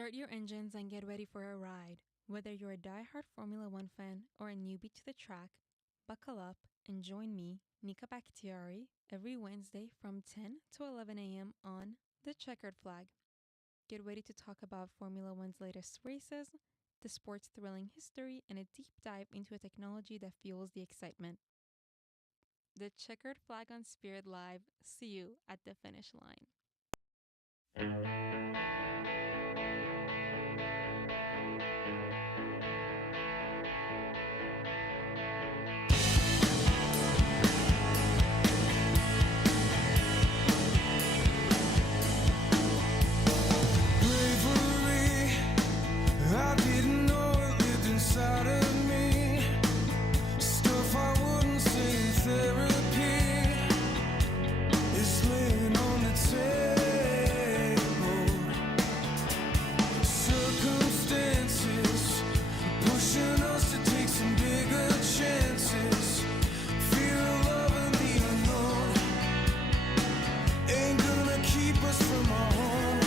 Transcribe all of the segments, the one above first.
Start your engines and get ready for a ride. Whether you're a die-hard Formula One fan or a newbie to the track, buckle up and join me, Nika Bakhtiari, every Wednesday from 10 to 11 a.m. on The Checkered Flag. Get ready to talk about Formula One's latest races, the sport's thrilling history, and a deep dive into a technology that fuels the excitement. The Checkered Flag on Spirit Live. See you at the finish line. I didn't know it lived inside of me. Stuff I wouldn't say in therapy is laying on the table. Circumstances pushing us to take some bigger chances. Fear of love and the unknown ain't gonna keep us from our home.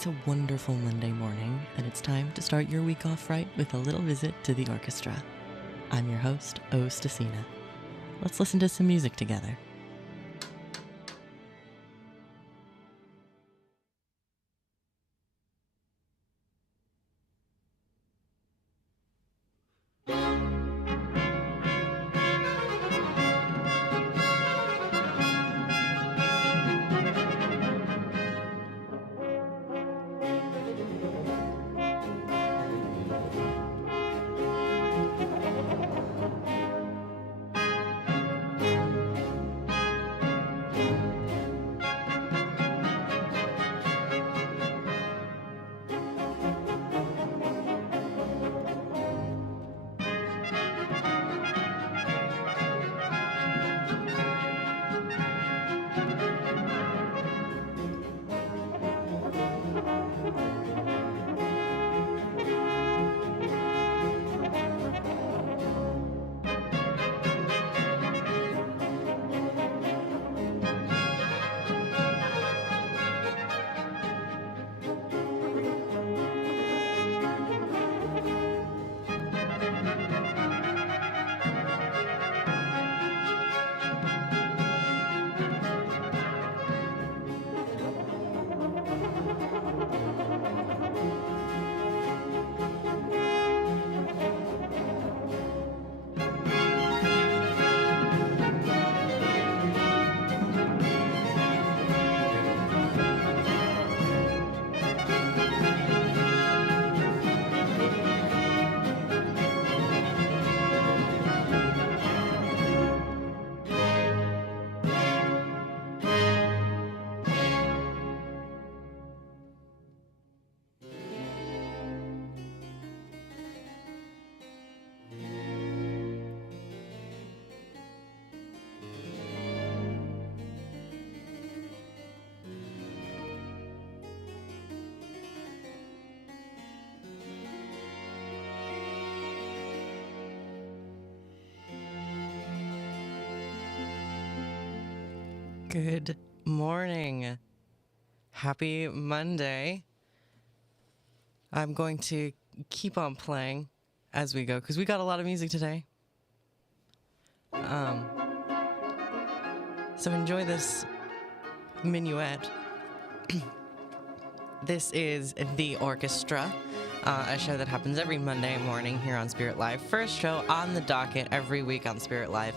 It's a wonderful Monday morning, and it's time to start your week off right with a little visit to the orchestra. I'm your host, O-rchestra. Let's listen to some music together. Good morning. Happy Monday. I'm going to keep on playing as we go because we got a lot of music today. So enjoy this minuet. This is the orchestra, a show that happens every Monday morning here on Spirit Live. First show on the docket every week on Spirit Live.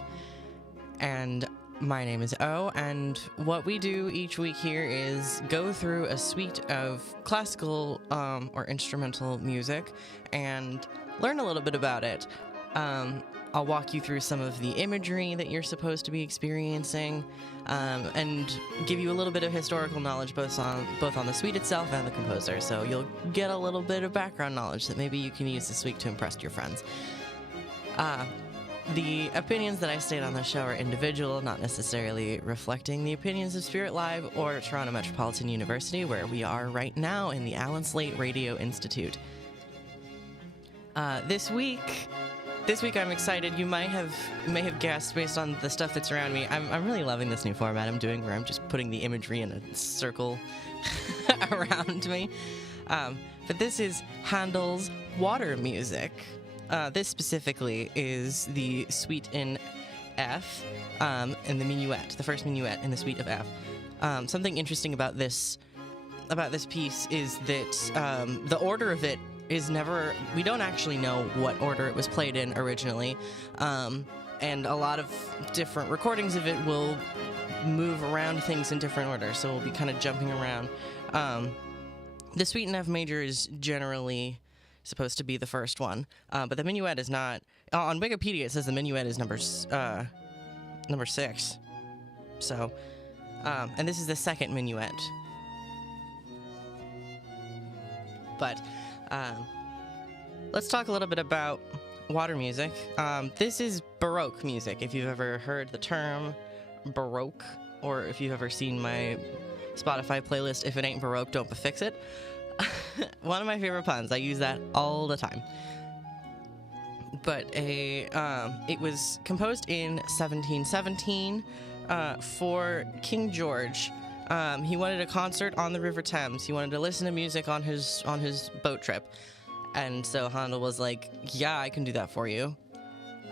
And my name is O, and what we do each week here is go through a suite of classical or instrumental music and learn a little bit about it. I'll walk you through some of the imagery that you're supposed to be experiencing, and give you a little bit of historical knowledge both on the suite itself and the composer. So you'll get a little bit of background knowledge that maybe you can use this week to impress your friends. The opinions that I state on the show are individual, not necessarily reflecting the opinions of Spirit Live or Toronto Metropolitan University, where we are right now in the Alan Slate Radio Institute. This week I'm excited. You may have guessed based on the stuff that's around me. I'm really loving this new format I'm doing, where I'm just putting the imagery in a circle around me. But this is Handel's water music. This specifically is the suite in F, and the minuet, the first minuet in the suite of F. Something interesting about this piece is that the order of it is never, we don't actually know what order it was played in originally, and a lot of different recordings of it will move around things in different orders, so we'll be kind of jumping around. The suite in F major is generally supposed to be the first one, but the minuet is not. On Wikipedia, it says the minuet is number 6. So, and this is the second minuet. But let's talk a little bit about water music. This is Baroque music. If you've ever heard the term Baroque, or if you've ever seen my Spotify playlist, if it ain't Baroque, don't fix it. One of my favorite puns. I use that all the time. But it was composed in 1717 for King George. He wanted a concert on the River Thames. He wanted to listen to music on his boat trip. And so Handel was like, yeah, I can do that for you.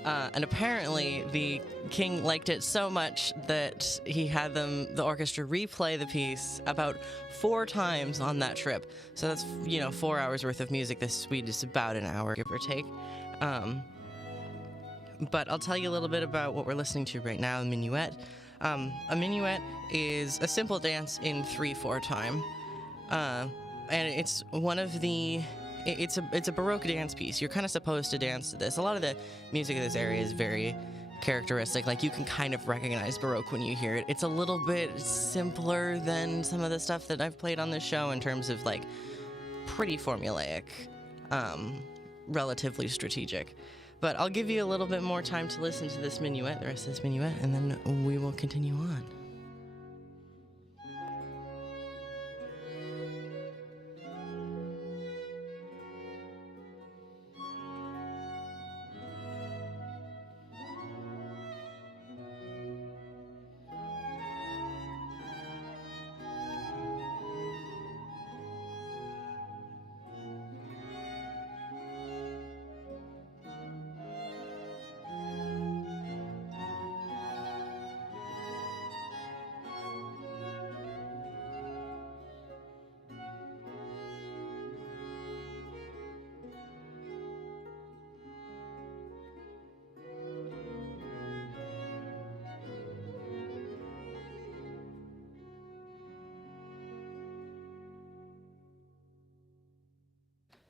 And apparently the king liked it so much that he had the orchestra replay the piece about 4 times on that trip. So that's, 4 hours worth of music. This suite is about an hour, give or take. But I'll tell you a little bit about what we're listening to right now, a minuet. A minuet is a simple dance in 3/4 time. And it's one of the... It's a Baroque dance piece. You're kind of supposed to dance to this. A lot of the music of this area is very characteristic. Like, you can kind of recognize Baroque when you hear it. It's a little bit simpler than some of the stuff that I've played on this show in terms of, like, pretty formulaic, relatively strategic. But I'll give you a little bit more time to listen to this minuet, the rest of this minuet, and then we will continue on.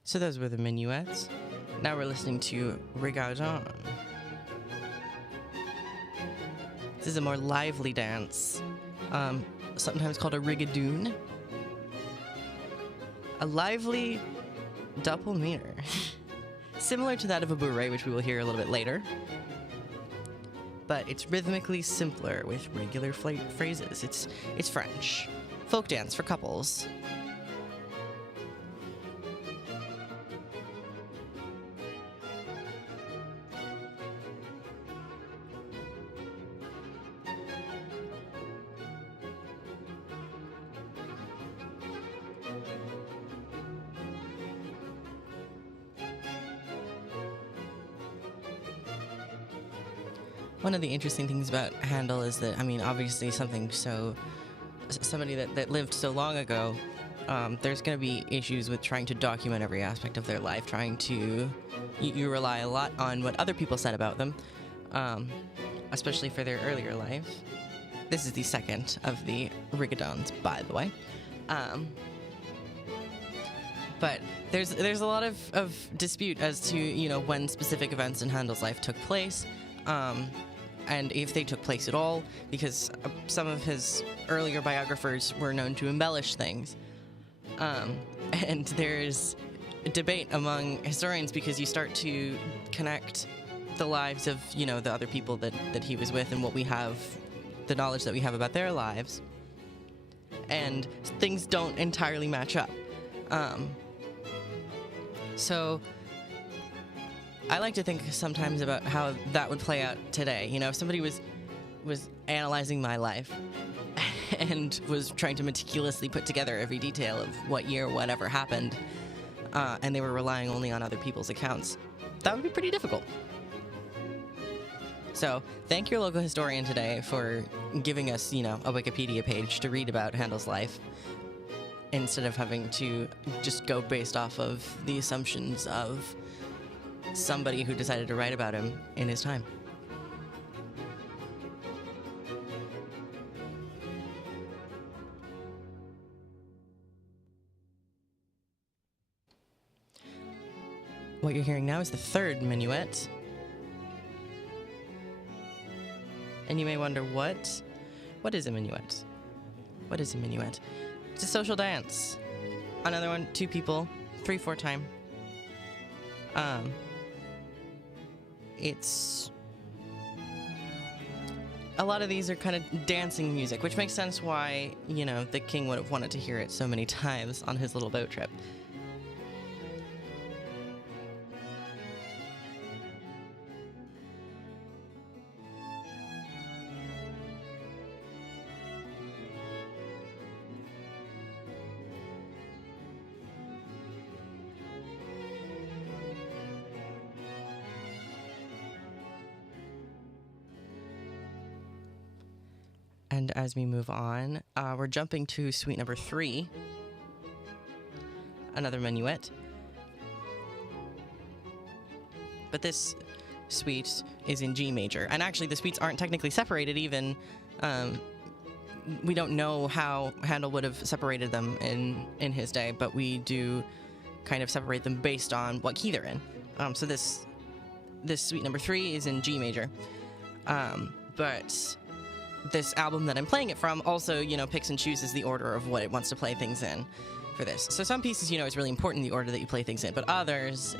So those were the minuets. Now we're listening to Rigaudon. This is a more lively dance, sometimes called a rigadoon. A lively double meter. Similar to that of a bourrée, which we will hear a little bit later. But it's rhythmically simpler with regular phrases. It's French. Folk dance for couples. one of the interesting things about Handel is that, I mean, obviously somebody that lived so long ago, there's going to be issues with trying to document every aspect of their life, you rely a lot on what other people said about them, especially for their earlier life. This is the second of the rigodons, by the way. But there's a lot of dispute as to, when specific events in Handel's life took place, and if they took place at all, because some of his earlier biographers were known to embellish things. And there's debate among historians because you start to connect the lives of, the other people that he was with and the knowledge that we have about their lives. And things don't entirely match up. So I like to think sometimes about how that would play out today. If somebody was analyzing my life and was trying to meticulously put together every detail of what year whatever happened, and they were relying only on other people's accounts, that would be pretty difficult. So thank your local historian today for giving us, a Wikipedia page to read about Handel's life, instead of having to just go based off of the assumptions of somebody who decided to write about him in his time. What you're hearing now is the third minuet. And you may wonder, what is a minuet? What is a minuet? It's a social dance. Another one, 2 people, 3/4 time. It's a lot of these are kind of dancing music, which makes sense why, the king would have wanted to hear it so many times on his little boat trip. And as we move on, we're jumping to suite number 3, another minuet. But this suite is in G major. And actually, the suites aren't technically separated even. We don't know how Handel would have separated them in his day, but we do kind of separate them based on what key they're in. So this suite number 3 is in G major. But this album that I'm playing it from also, picks and chooses the order of what it wants to play things in for this. So some pieces, it's really important the order that you play things in, but others,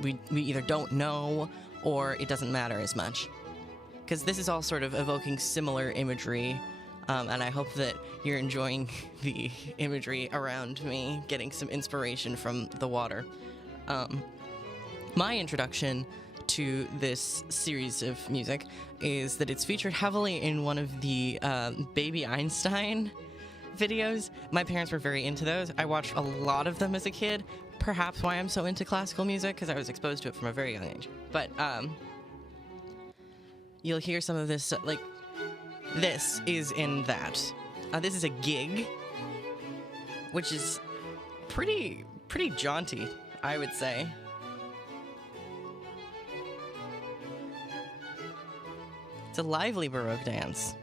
we either don't know or it doesn't matter as much. Because this is all sort of evoking similar imagery, and I hope that you're enjoying the imagery around me, getting some inspiration from the water. My introduction to this series of music is that it's featured heavily in one of the Baby Einstein videos. My parents were very into those. I watched a lot of them as a kid, perhaps why I'm so into classical music, because I was exposed to it from a very young age. But you'll hear some of this, like, this is in that. This is a gig, which is pretty jaunty, I would say. It's a lively Baroque dance.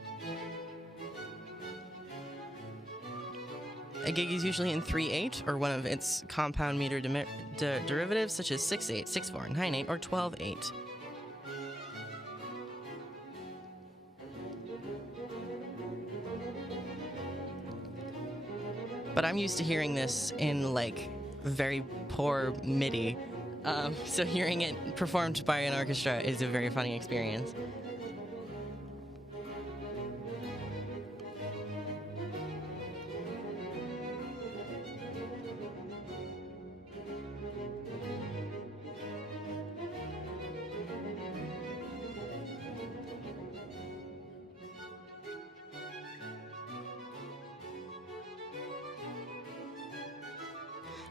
A gig is usually in 3/8 or one of its compound meter derivatives, such as 6/8, 6/4, 9/8, or 12/8. But I'm used to hearing this in, like, very poor MIDI. So hearing it performed by an orchestra is a very funny experience.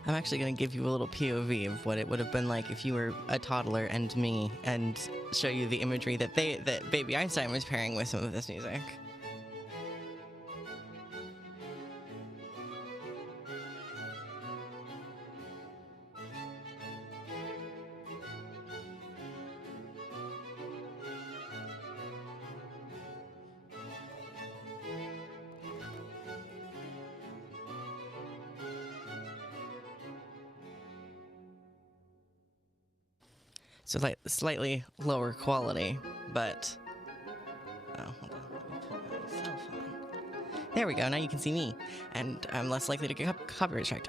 I'm actually going to give you a little POV of what it would have been like if you were a toddler and me, and show you the imagery that Baby Einstein was pairing with some of this music. So like slightly lower quality, but oh, hold on. Let me put my cell phone. There we go. Now you can see me, and I'm less likely to get copyright striked.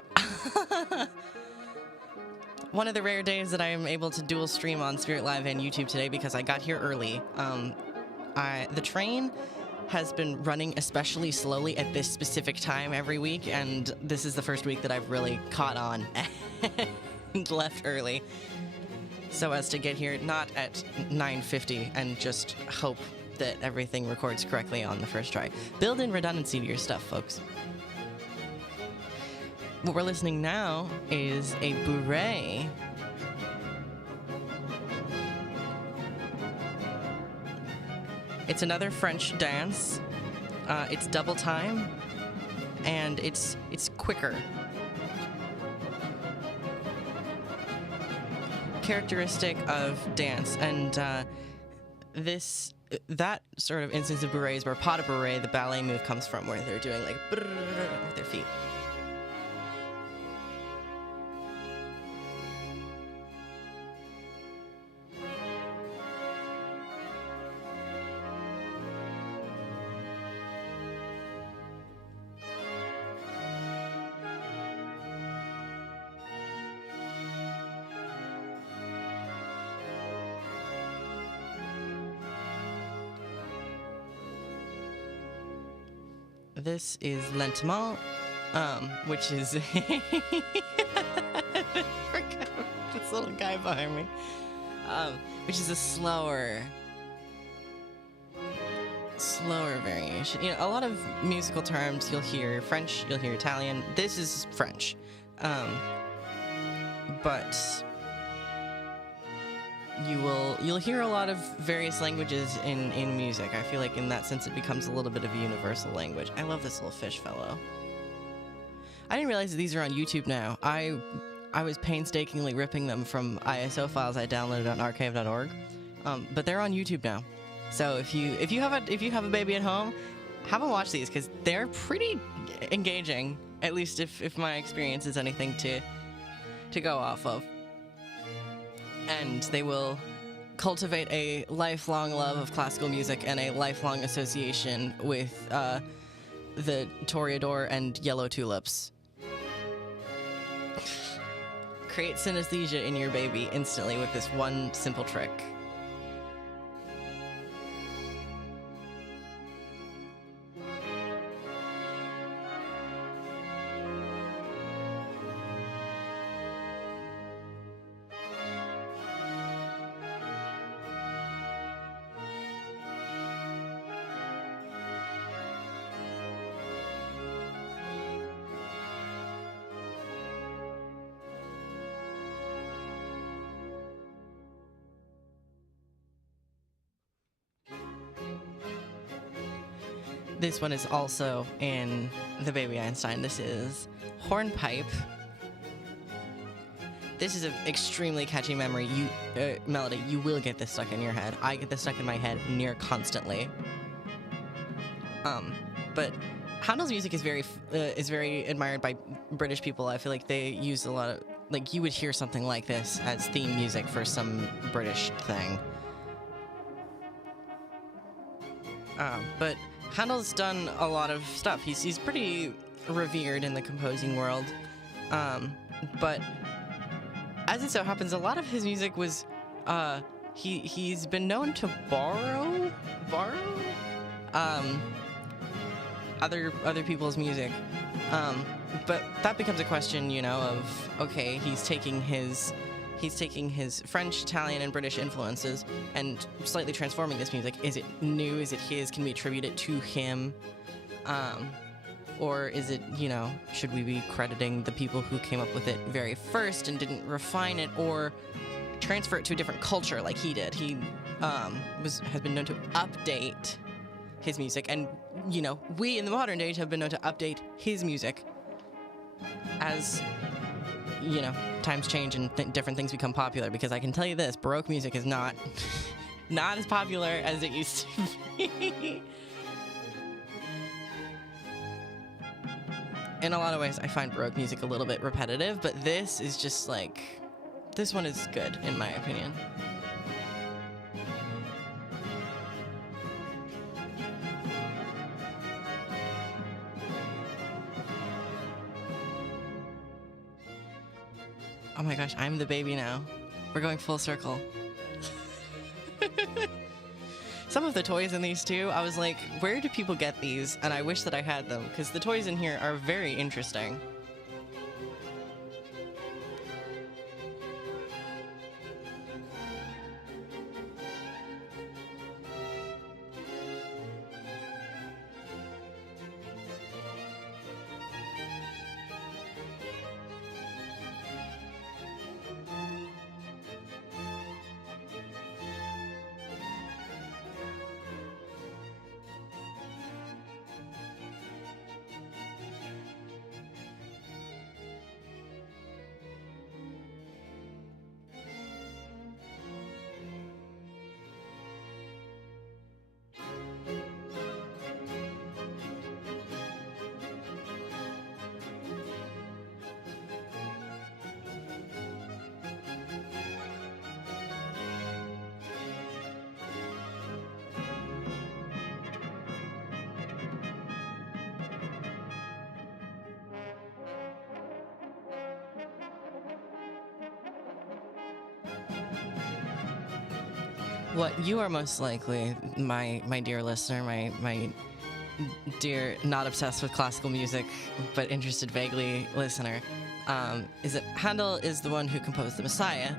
One of the rare days that I am able to dual stream on Spirit Live and YouTube today because I got here early. The train has been running especially slowly at this specific time every week, and this is the first week that I've really caught on and left early, so as to get here not at 9:50 and just hope that everything records correctly on the first try. Build in redundancy to your stuff, folks. What we're listening now is a bourrée. It's another French dance. It's double time, and it's quicker. Characteristic of dance, and that sort of instance of bourrée is where pas de bourrée, the ballet move, comes from, where they're doing like with their feet. This is lentement, which is I forgot this little guy behind me, which is a slower variation. You know, a lot of musical terms you'll hear French, you'll hear Italian. This is French, but you'll hear a lot of various languages in music. I feel like in that sense it becomes a little bit of a universal language. I love this little fish fellow. I didn't realize that these are on YouTube now. I was painstakingly ripping them from ISO files I downloaded on archive.org, but they're on YouTube now. So if you have a baby at home, have them watch these because they're pretty engaging. At least if my experience is anything to go off of. And they will cultivate a lifelong love of classical music and a lifelong association with the Toreador and yellow tulips. Create synesthesia in your baby instantly with this one simple trick. This one is also in the Baby Einstein. This is Hornpipe. This is an extremely catchy melody. You will get this stuck in your head. I get this stuck in my head near constantly. But Handel's music is very admired by British people. I feel like they use a lot of, like, you would hear something like this as theme music for some British thing. But Handel's done a lot of stuff. He's pretty revered in the composing world. But as it so happens, a lot of his music was he's been known to borrow other people's music. But that becomes a question, you know, of okay, he's taking his French, Italian, and British influences and slightly transforming this music. Is it new? Is it his? Can we attribute it to him? Or is it, should we be crediting the people who came up with it very first and didn't refine it or transfer it to a different culture like he did? He has been known to update his music, and, we in the modern age have been known to update his music as, times change and different things become popular, because I can tell you this, Baroque music is not as popular as it used to be. In a lot of ways, I find Baroque music a little bit repetitive, but this is just this one is good, in my opinion. Oh my gosh, I'm the baby now. We're going full circle. Some of the toys in these too, I was like, where do people get these? And I wish that I had them, because the toys in here are very interesting. What you are most likely, my dear listener, my dear not obsessed with classical music but interested vaguely listener, is that Handel is the one who composed the Messiah,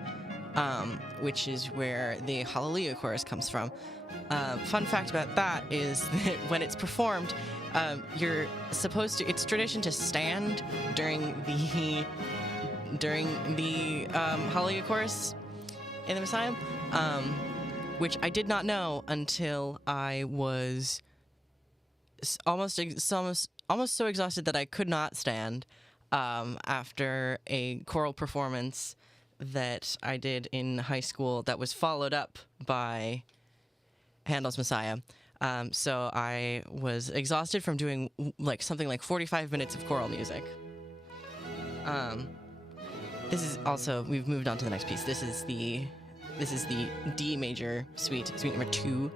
which is where the Hallelujah chorus comes from. Fun fact about that is that when it's performed, you're supposed to. It's tradition to stand during the Hallelujah chorus in the Messiah. Which I did not know until I was almost so exhausted that I could not stand after a choral performance that I did in high school that was followed up by Handel's Messiah. So I was exhausted from doing something like 45 minutes of choral music. This is also, we've moved on to the next piece. This is the D major suite number 2,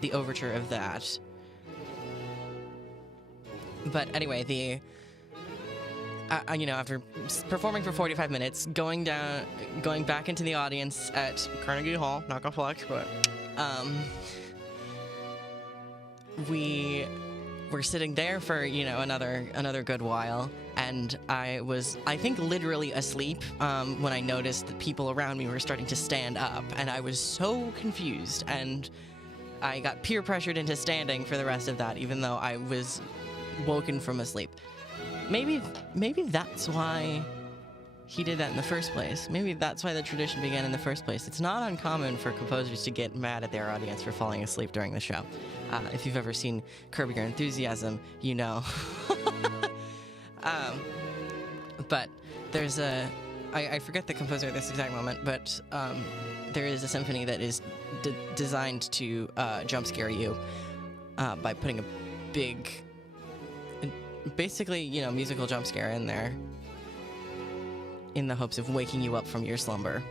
the overture of that. But anyway, after performing for 45 minutes, going back into the audience at Carnegie Hall, not gonna flex, but we were sitting there for another good while. And I was, I think, literally asleep when I noticed that people around me were starting to stand up. And I was so confused. And I got peer pressured into standing for the rest of that, even though I was woken from asleep. Maybe that's why he did that in the first place. Maybe that's why the tradition began in the first place. It's not uncommon for composers to get mad at their audience for falling asleep during the show. If you've ever seen Curb Your Enthusiasm, you know. But there's I forget the composer at this exact moment, but there is a symphony that is designed to jump scare you by putting a big, basically, musical jump scare in there in the hopes of waking you up from your slumber.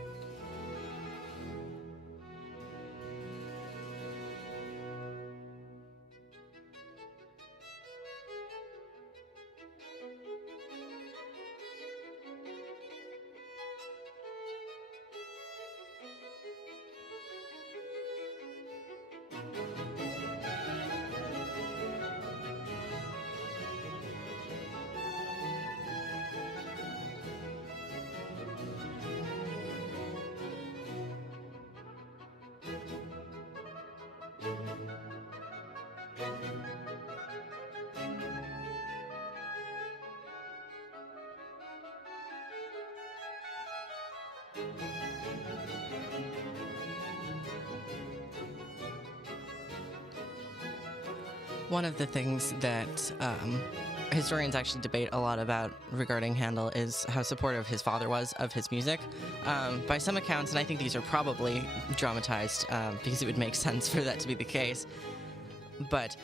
One of the things that historians actually debate a lot about regarding Handel is how supportive his father was of his music. By some accounts, and I think these are probably dramatized because it would make sense for that to be the case, but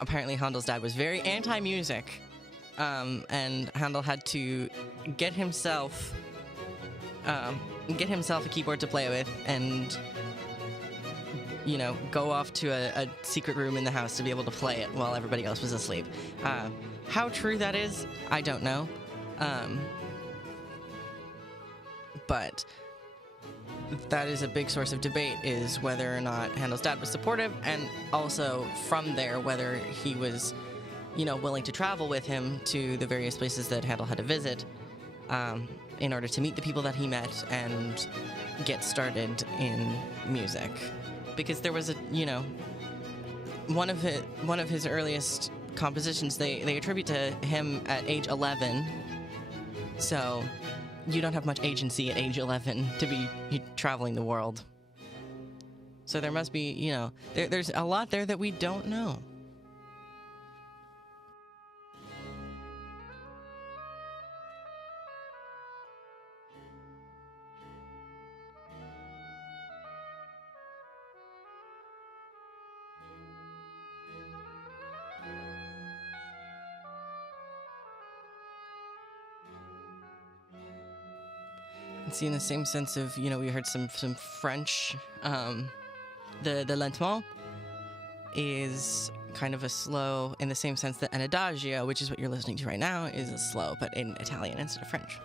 apparently Handel's dad was very anti-music, and Handel had to get himself a keyboard to play with and go off to a secret room in the house to be able to play it while everybody else was asleep. How true that is, I don't know. But that is a big source of debate, is whether or not Handel's dad was supportive, and also from there, whether he was, willing to travel with him to the various places that Handel had to visit in order to meet the people that he met and get started in music. Because there was one of his earliest compositions they attribute to him at age 11. So you don't have much agency at age 11 to be traveling the world. So there must be, there's a lot there that we don't know. See, in the same sense of, we heard some French, the lentement is kind of a slow, in the same sense that an adagio, which is what you're listening to right now, is a slow, but in Italian instead of French.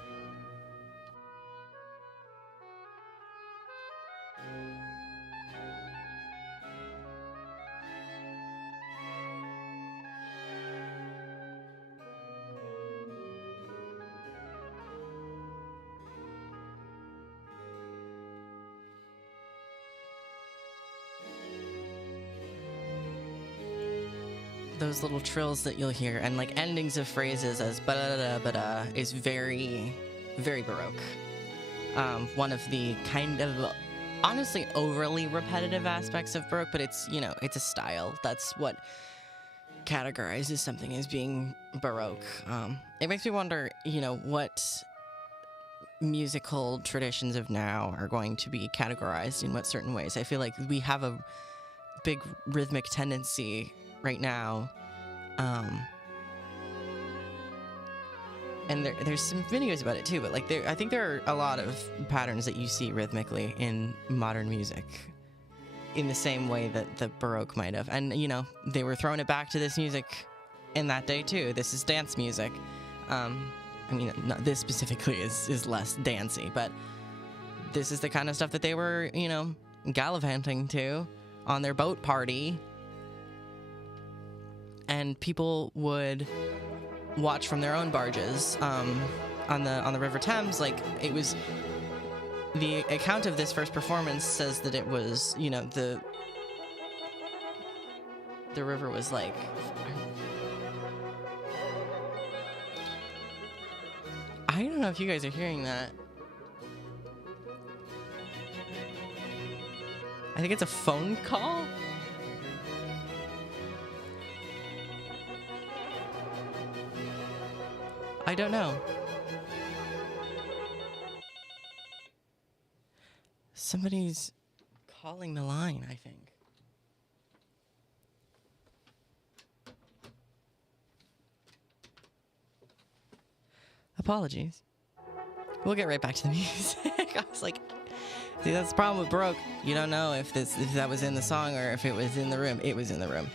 Those little trills that you'll hear and like endings of phrases as ba-da-da-da-ba-da is very, very Baroque. One of the kind of honestly overly repetitive aspects of Baroque, but it's, it's a style. That's what categorizes something as being Baroque. It makes me wonder, what musical traditions of now are going to be categorized in what certain ways. I feel like we have a big rhythmic tendency right now, and there's some videos about it too, but like I think there are a lot of patterns that you see rhythmically in modern music in the same way that the Baroque might have, and they were throwing it back to this music in that day too. This is dance music. I mean, not this specifically is less dancey, but this is the kind of stuff that they were, gallivanting to on their boat party. And people would watch from their own barges on the River Thames. Like, it was, the account of this first performance says that it was, the river was like, I don't know if you guys are hearing that. I think it's a phone call. I don't know. Somebody's calling the line, I think. Apologies. We'll get right back to the music. I was like, see, that's the problem with Baroque. You don't know if that was in the song or if it was in the room. It was in the room.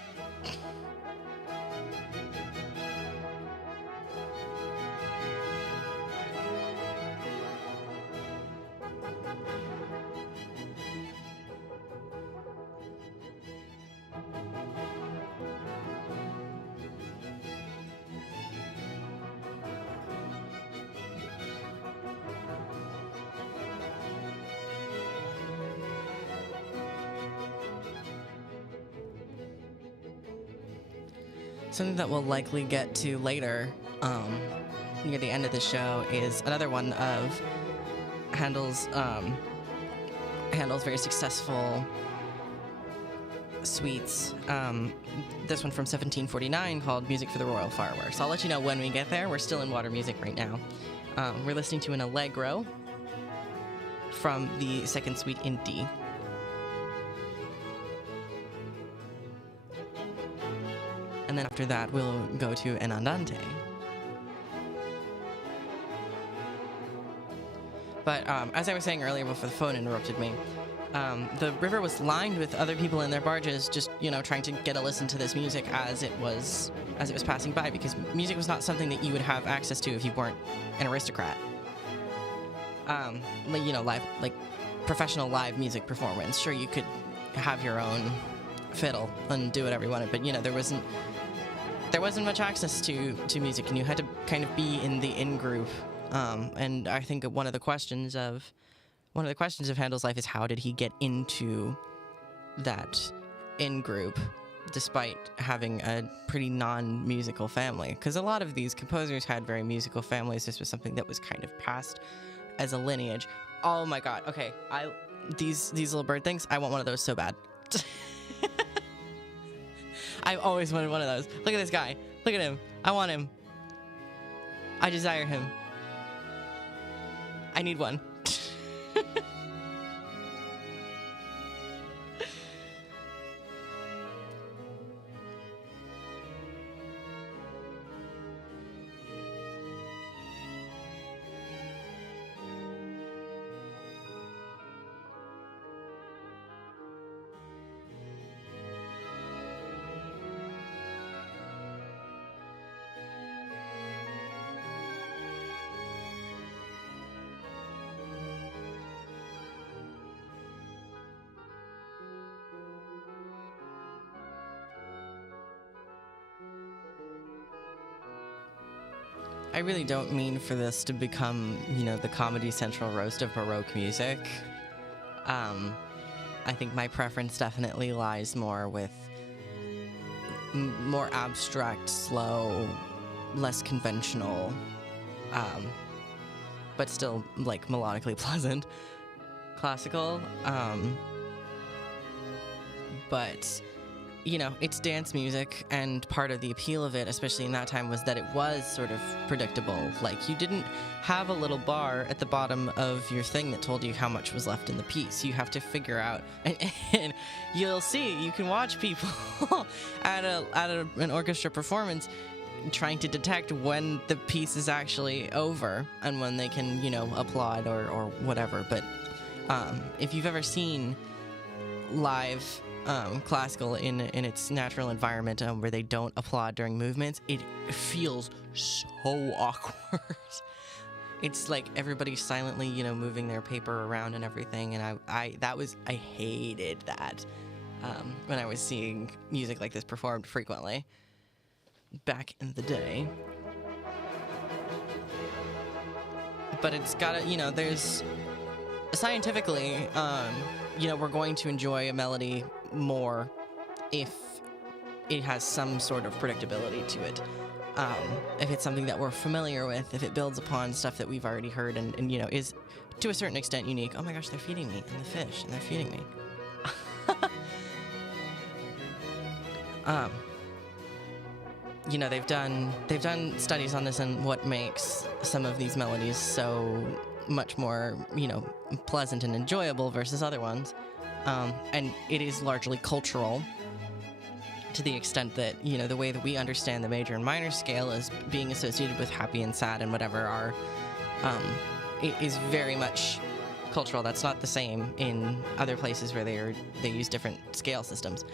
Something that we'll likely get to later, near the end of the show, is another one of Handel's very successful suites. This one from 1749 called Music for the Royal Fireworks. I'll let you know when we get there. We're still in water music right now. We're listening to an Allegro from the second suite in D. And then after that, we'll go to an Andante. But as I was saying earlier before the phone interrupted me, the river was lined with other people in their barges, just trying to get a listen to this music as it was passing by, because music was not something that you would have access to if you weren't an aristocrat. Live, like professional live music performance. Sure, you could have your own fiddle and do whatever you wanted, but there wasn't much access to music, and you had to kind of be in the in-group. And I think one of the questions of Handel's life is, how did he get into that in-group despite having a pretty non-musical family? Because a lot of these composers had very musical families. This was something that was kind of passed as a lineage. Oh my god, okay, these little bird things, I want one of those so bad. I've always wanted one of those. Look at this guy. Look at him. I want him. I desire him. I need one. I really don't mean for this to become, the Comedy Central roast of Baroque music. I think my preference definitely lies more with more abstract, slow, less conventional, but still, like, melodically pleasant classical. But it's dance music, and part of the appeal of it, especially in that time, was that it was sort of predictable. Like, you didn't have a little bar at the bottom of your thing that told you how much was left in the piece. You have to figure out, and you'll see, you can watch people at an orchestra performance trying to detect when the piece is actually over and when they can, applaud or whatever. But if you've ever seen live classical in its natural environment, where they don't applaud during movements, it feels so awkward. It's like everybody's silently, moving their paper around and everything, and I hated that when I was seeing music like this performed frequently back in the day. But it's gotta, there's scientifically, we're going to enjoy a melody more if it has some sort of predictability to it. If it's something that we're familiar with, if it builds upon stuff that we've already heard and is to a certain extent unique. Oh my gosh, they're feeding me, and the fish, and they're feeding me. They've done studies on this and what makes some of these melodies so much more, pleasant and enjoyable versus other ones. And it is largely cultural, to the extent that, the way that we understand the major and minor scale as being associated with happy and sad and whatever it is very much cultural. That's not the same in other places where they use different scale systems.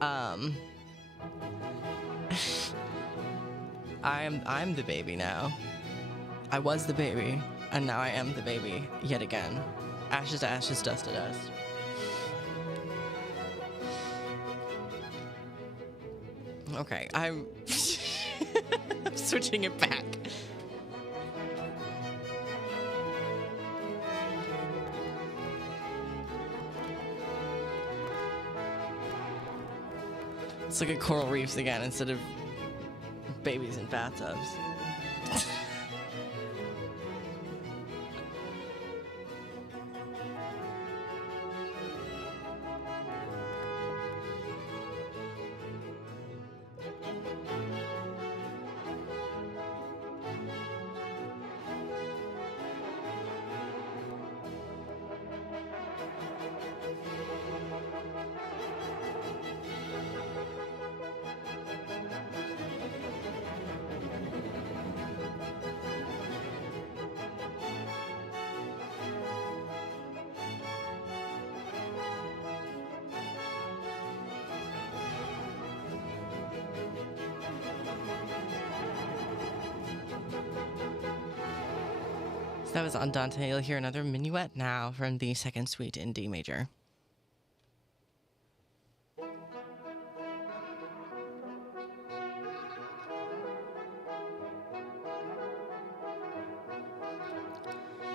I'm the baby now. I was the baby, and now I am the baby yet again. Ashes to ashes, dust to dust. Okay, I'm switching it back. Let's look at coral reefs again instead of babies in bathtubs. That was Andante. You'll hear another minuet now from the second suite in D major.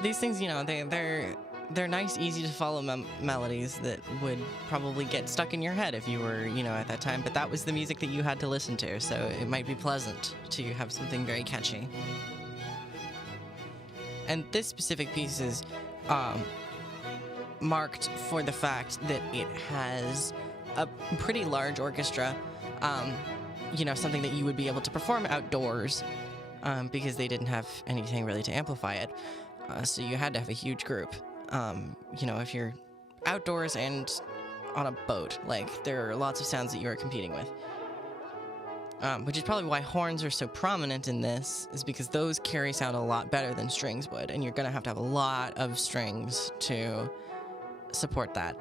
These things, you know, they're nice, easy to follow melodies that would probably get stuck in your head if you were, you know, at that time. But that was the music that you had to listen to, so it might be pleasant to have something very catchy. And this specific piece is marked for the fact that it has a pretty large orchestra, you know, something that you would be able to perform outdoors because they didn't have anything really to amplify it. So you had to have a huge group. You know, if you're outdoors and on a boat, like, there are lots of sounds that you are competing with. Which is probably why horns are so prominent in this, is because those carry sound a lot better than strings would, and you're going to have a lot of strings to support that.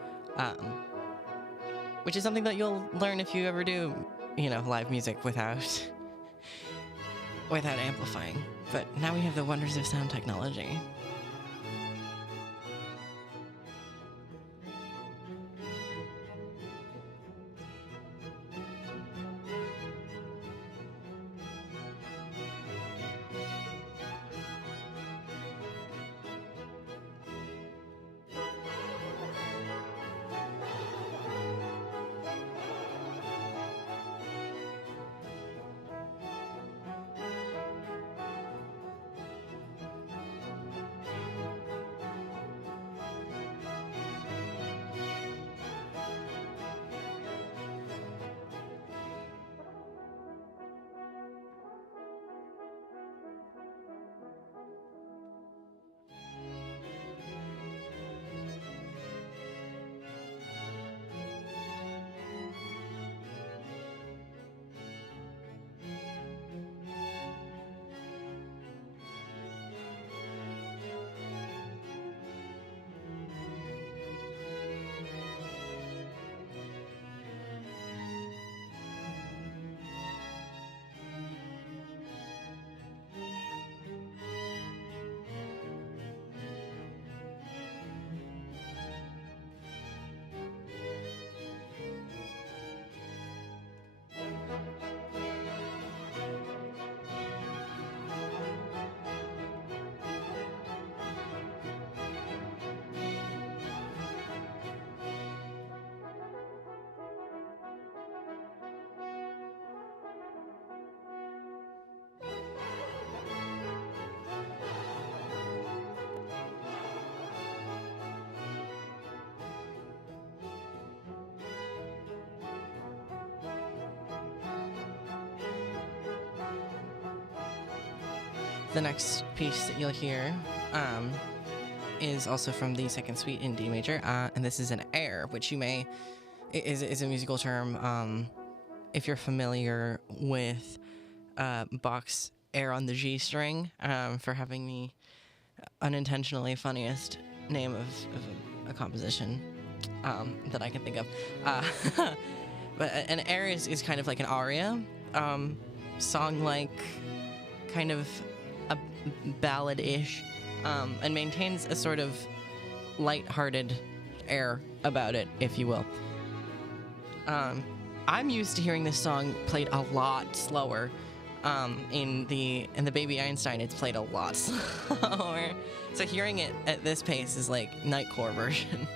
Which is something that you'll learn if you ever do, you know, live music without amplifying. But now we have the wonders of sound technology. The next piece that you'll hear is also from the second suite in D major, and this is an air, which you may is a musical term if you're familiar with Bach's air on the G string, for having the unintentionally funniest name of a composition that I can think of. But an air is kind of like an aria, song-like, kind of a ballad-ish, and maintains a sort of light-hearted air about it, if you will. I'm used to hearing this song played a lot slower. In the Baby Einstein, it's played a lot slower. So hearing it at this pace is like nightcore version.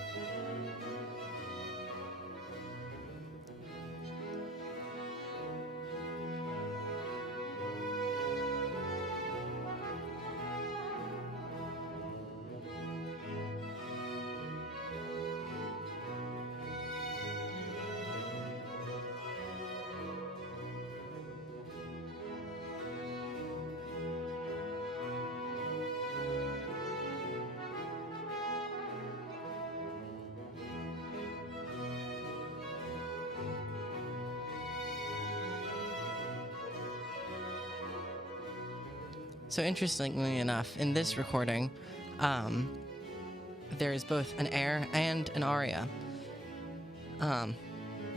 So interestingly enough, in this recording, there is both an air and an aria.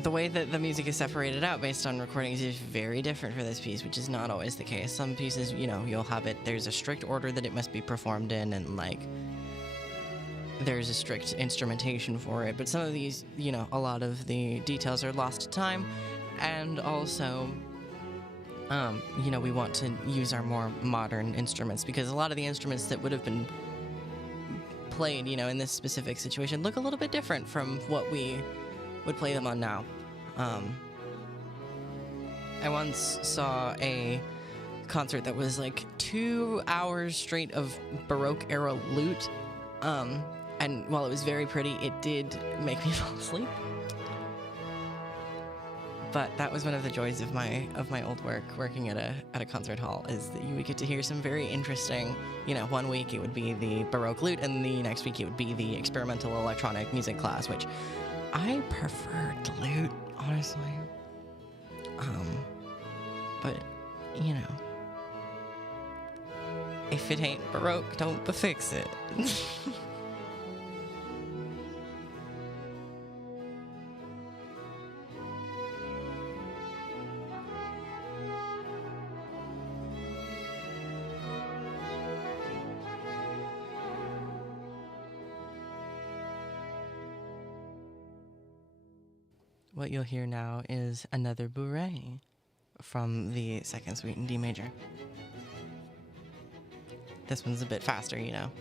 the way that the music is separated out based on recordings is very different for this piece, which is not always the case. Some pieces, you'll have it, there's a strict order that it must be performed in, and there's a strict instrumentation for it. But some of these, a lot of the details are lost to time, and also, we want to use our more modern instruments, because a lot of the instruments that would have been played, in this specific situation look a little bit different from what we would play them on now. I once saw a concert that was 2 hours straight of Baroque era lute, and while it was very pretty, it did make me fall asleep. But that was one of the joys of my old working at a concert hall, is that you would get to hear some very interesting, 1 week it would be the Baroque lute, and the next week it would be the experimental electronic music class, which I preferred the lute, honestly. But, if it ain't Baroque, don't befix it. What you'll hear now is another bourrée from the second suite in D major. This one's a bit faster,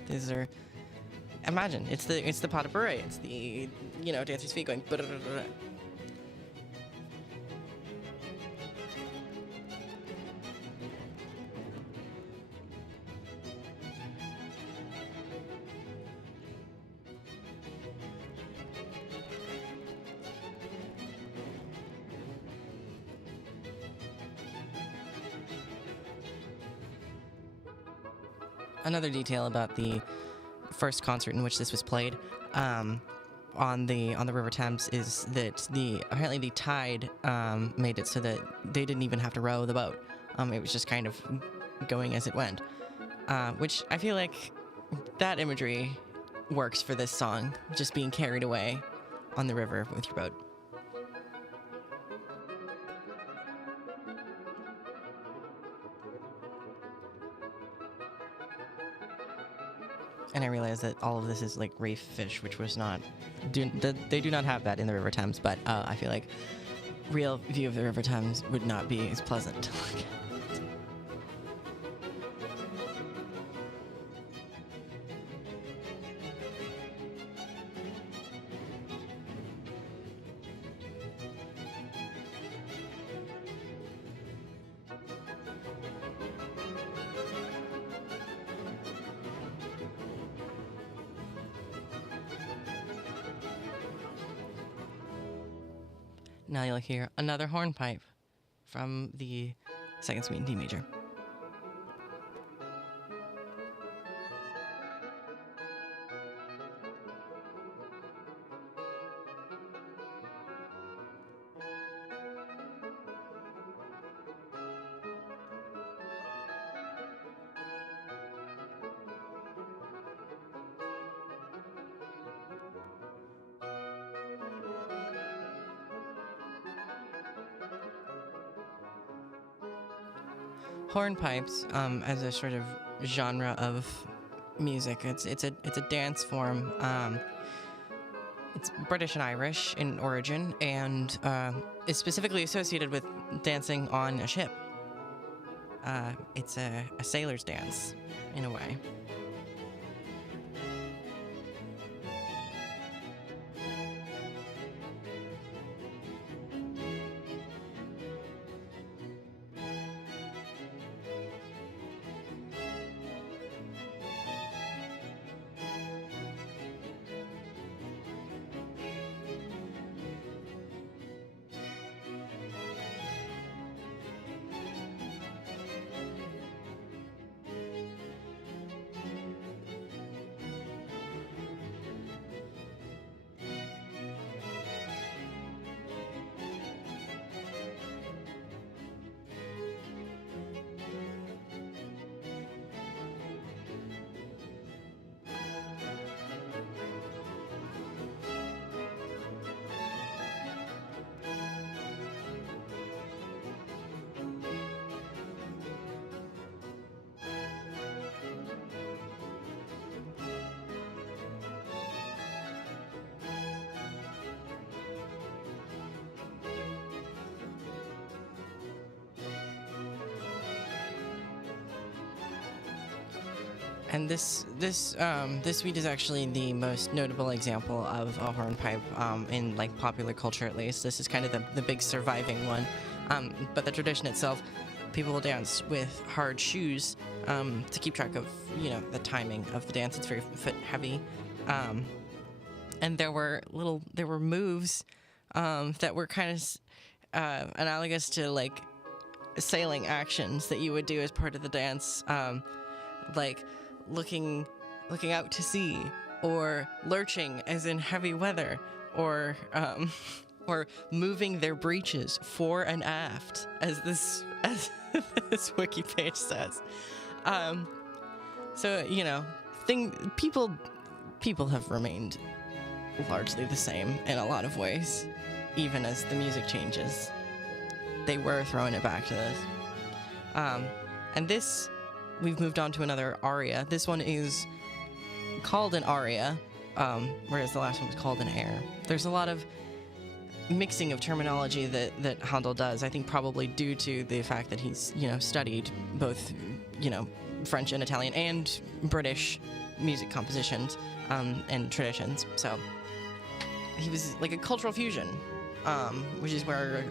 These are, imagine, it's the pas de bourrée. It's the, dancer's feet going. Another detail about the first concert in which this was played on the River Thames is that apparently the tide made it so that they didn't even have to row the boat. It was just kind of going as it went, which I feel like that imagery works for this song, just being carried away on the river with your boat. And I realize that all of this is reef fish, which was not... they do not have that in the River Thames, but I feel like real view of the River Thames would not be as pleasant to look at. Now you'll hear another hornpipe from the second suite in D major. Hornpipes, as a sort of genre of music, it's a dance form. It's British and Irish in origin, and is specifically associated with dancing on a ship. It's a sailor's dance, in a way. And this suite is actually the most notable example of a hornpipe in like popular culture, at least. This is kind of the big surviving one. But the tradition itself, people will dance with hard shoes to keep track of the timing of the dance. It's very foot heavy, and there were moves that were kind of analogous to like sailing actions that you would do as part of the dance, like looking out to sea, or lurching as in heavy weather, or moving their breeches fore and aft, as this wiki page says. So people have remained largely the same in a lot of ways, even as the music changes. They were throwing it back to this. And this, we've moved on to another aria. This one is called an aria, whereas the last one was called an air. There's a lot of mixing of terminology that Handel does, I think probably due to the fact that he's, studied both, French and Italian and British music compositions and traditions. So he was like a cultural fusion, which is where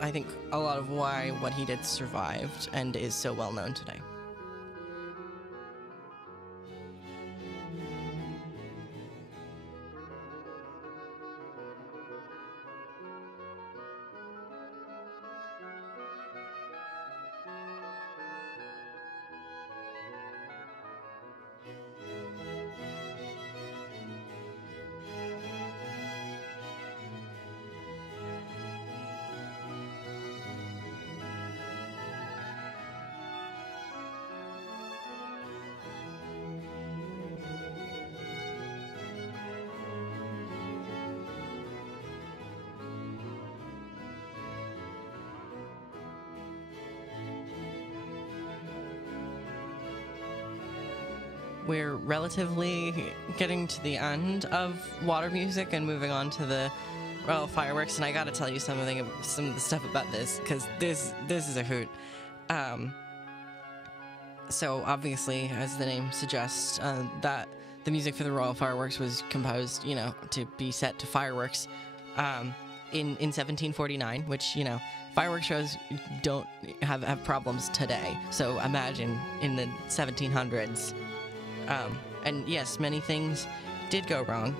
I think a lot of why what he did survived and is so well known today. We're relatively getting to the end of water music and moving on to the royal fireworks, and I gotta tell you some of the stuff about this, because this is a hoot. So obviously, as the name suggests, that the music for the royal fireworks was composed, to be set to fireworks in 1749, which, fireworks shows don't have problems today. So imagine in the 1700s. And yes, many things did go wrong.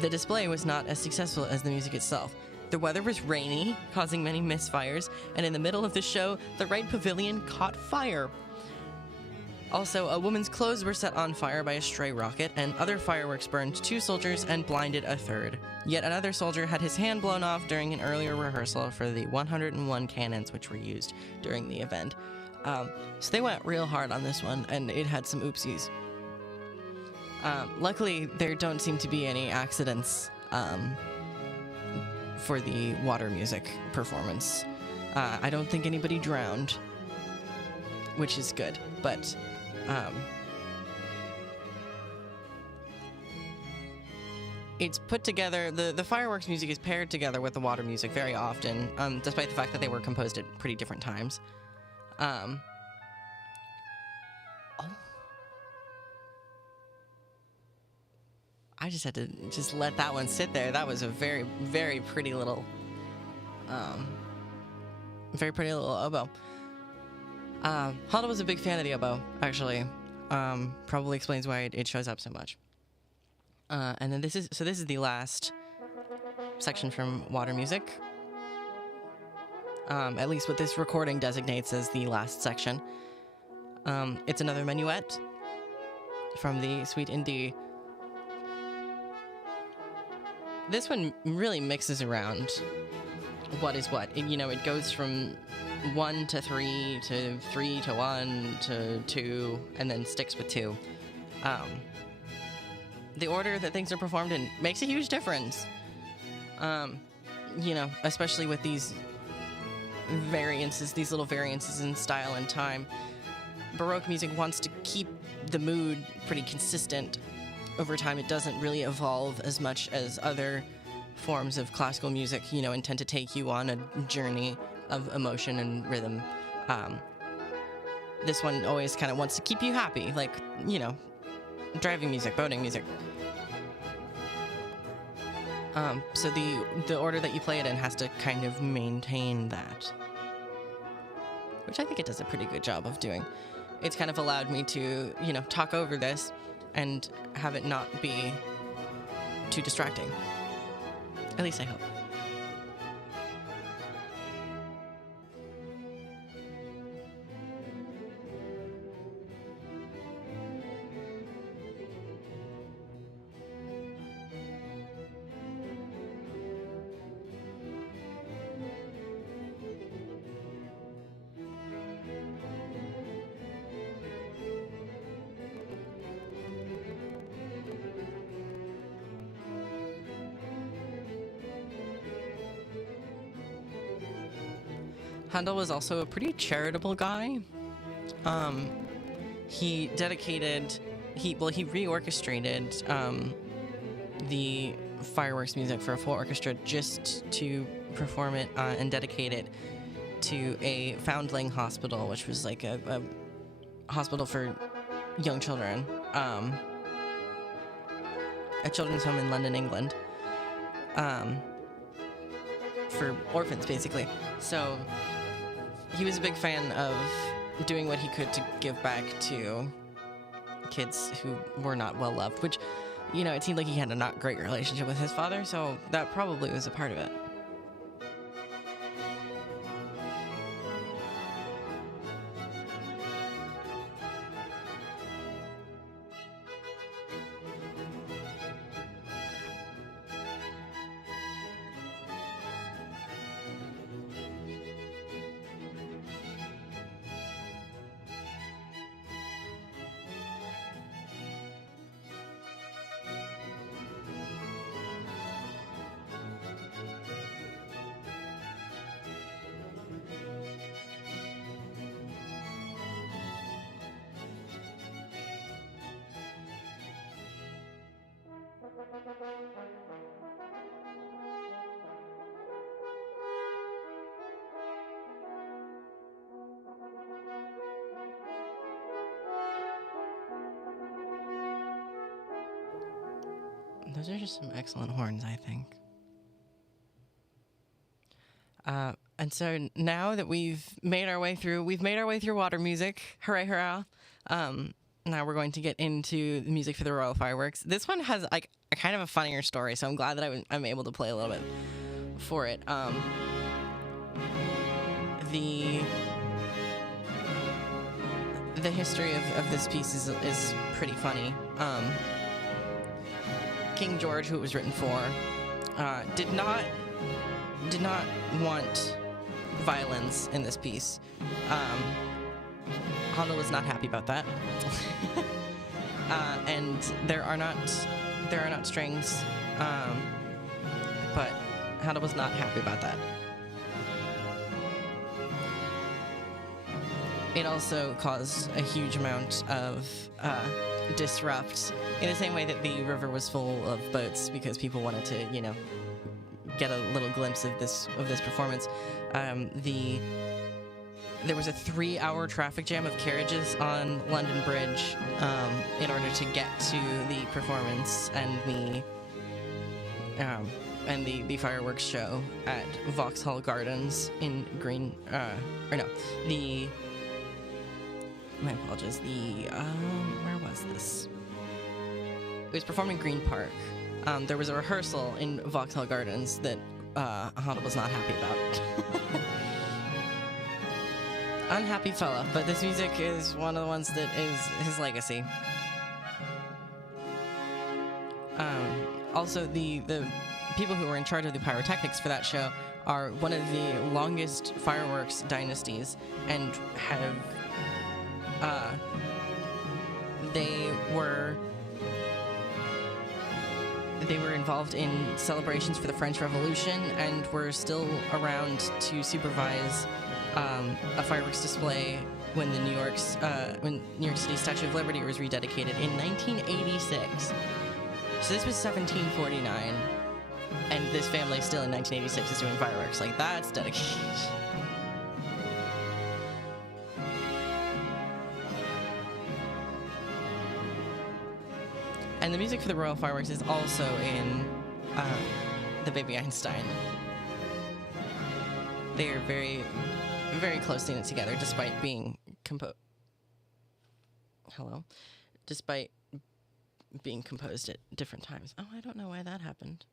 The display was not as successful as the music itself. The weather was rainy, causing many misfires, and in the middle of the show, the right pavilion caught fire. Also, a woman's clothes were set on fire by a stray rocket, and other fireworks burned 2 soldiers and blinded a 3rd. Yet another soldier had his hand blown off during an earlier rehearsal for the 101 cannons which were used during the event. So they went real hard on this one, and it had some oopsies. Luckily, there don't seem to be any accidents for the water music performance. I don't think anybody drowned, which is good, but it's put together, the fireworks music is paired together with the water music very often, despite the fact that they were composed at pretty different times. I just had to let that one sit there. That was a very, very pretty little, oboe. Handel was a big fan of the oboe, actually. Probably explains why it shows up so much. And then this is the last section from water music. At least what this recording designates as the last section. It's another minuet from the Suite in D. This one really mixes around what is what. It goes from 1 to 3 to 3 to 1 to 2, and then sticks with 2. The order that things are performed in makes a huge difference. Especially with these little variances in style and time. Baroque music wants to keep the mood pretty consistent over time. It doesn't really evolve as much as other forms of classical music, intend to take you on a journey of emotion and rhythm. this one always kind of wants to keep you happy, like, you know, driving music, boating music. So the order that you play it in has to kind of maintain that, which I think it does a pretty good job of doing. It's kind of allowed me to, you know, talk over this and have it not be too distracting. At least I hope. Handel was also a pretty charitable guy. He reorchestrated the fireworks music for a full orchestra just to perform it and dedicate it to a foundling hospital, which was like a hospital for young children, a children's home in London, England, for orphans, basically. So he was a big fan of doing what he could to give back to kids who were not well loved, which, you know, it seemed like he had a not great relationship with his father, so that probably was a part of it. Those are just some excellent horns, I think. And so now that we've made our way through water music, hooray, hurrah. Now we're going to get into the music for the Royal Fireworks. This one has like a kind of a funnier story, so I'm glad that I'm able to play a little bit for it. The history of this piece is pretty funny. King George, who it was written for, did not want violence in this piece. Handel was not happy about that, and there are not strings, but Handel was not happy about that. It also caused a huge amount of disrupt, in the same way that the river was full of boats because people wanted to, you know, get a little glimpse of this performance. There was a 3-hour traffic jam of carriages on London Bridge in order to get to the performance and the fireworks show at Vauxhall Gardens in my apologies. Where was this? It was performed in Green Park. There was a rehearsal in Vauxhall Gardens that Handel was not happy about. Unhappy fella, but this music is one of the ones that is his legacy. Also, the people who were in charge of the pyrotechnics for that show are one of the longest fireworks dynasties, and have they were involved in celebrations for the French Revolution and were still around to supervise a fireworks display when the New York City Statue of Liberty was rededicated in 1986. So this was 1749, and this family still in 1986 is doing fireworks. Like, that's dedication. And the music for the Royal Fireworks is also in the Baby Einstein. They are very, very closely knit together, despite being despite being composed at different times. Oh, I don't know why that happened.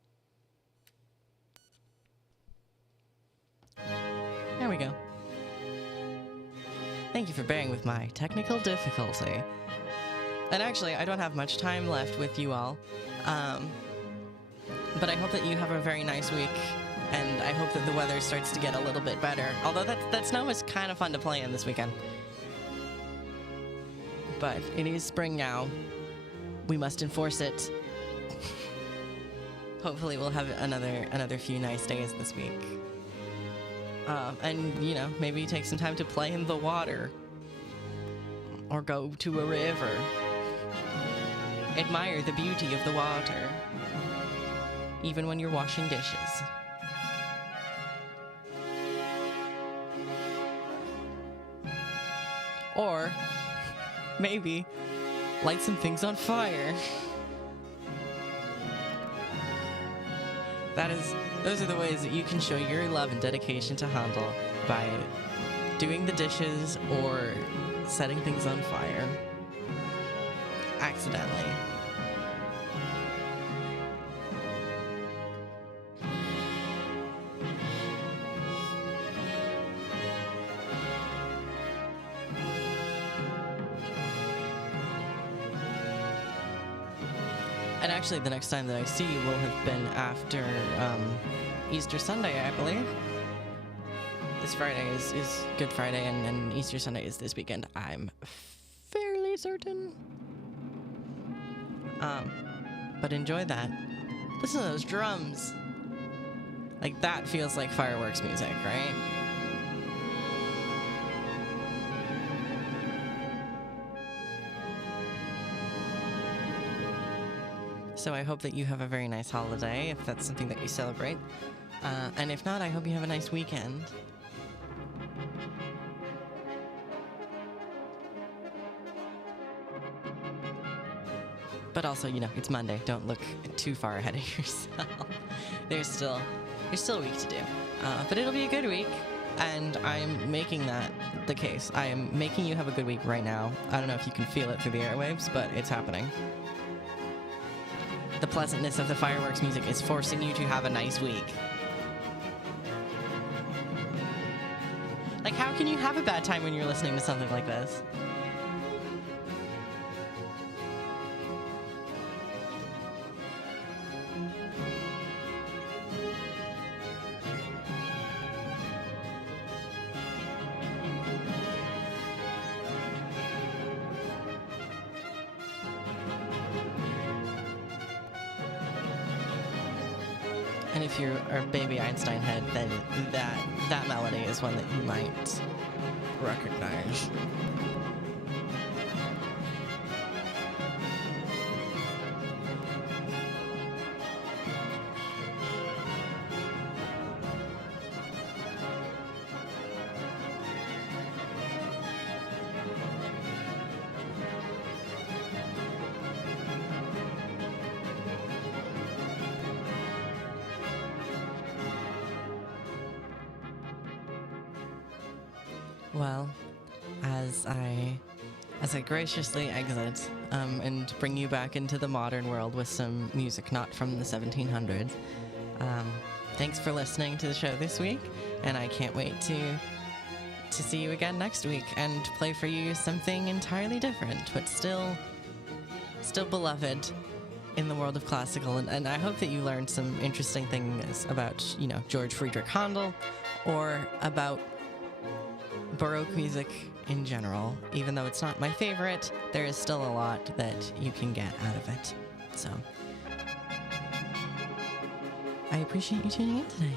There we go. Thank you for bearing with my technical difficulty. And actually, I don't have much time left with you all. But I hope that you have a very nice week, and I hope that the weather starts to get a little bit better. Although that snow is kind of fun to play in this weekend. But it is spring now. We must enforce it. Hopefully we'll have another few nice days this week. And, you know, maybe take some time to play in the water. Or go to a river. Admire the beauty of the water. Even when you're washing dishes. Or maybe light some things on fire. Those are the ways that you can show your love and dedication to Handel, by doing the dishes or setting things on fire. Accidentally. And actually, the next time that I see you will have been after Easter Sunday, I believe. This Friday is Good Friday, and Easter Sunday is this weekend, I'm fairly certain. But enjoy that. Listen to those drums. Like, that feels like fireworks music, right? So I hope that you have a very nice holiday, if that's something that you celebrate. And if not, I hope you have a nice weekend. But also, you know, it's Monday. Don't look too far ahead of yourself. There's still a week to do. But it'll be a good week, and I'm making that the case. I am making you have a good week right now. I don't know if you can feel it through the airwaves, but it's happening. The pleasantness of the fireworks music is forcing you to have a nice week. Like, how can you have a bad time when you're listening to something like this? And if you're a baby Einstein head, then that melody is one that you might recognize. Well, as I graciously exit and bring you back into the modern world with some music not from the 1700s, thanks for listening to the show this week, and I can't wait to see you again next week and play for you something entirely different, but still beloved in the world of classical. And I hope that you learned some interesting things about, you know, George Friedrich Handel, or about Baroque music in general. Even though it's not my favorite, there is still a lot that you can get out of it. So, I appreciate you tuning in today.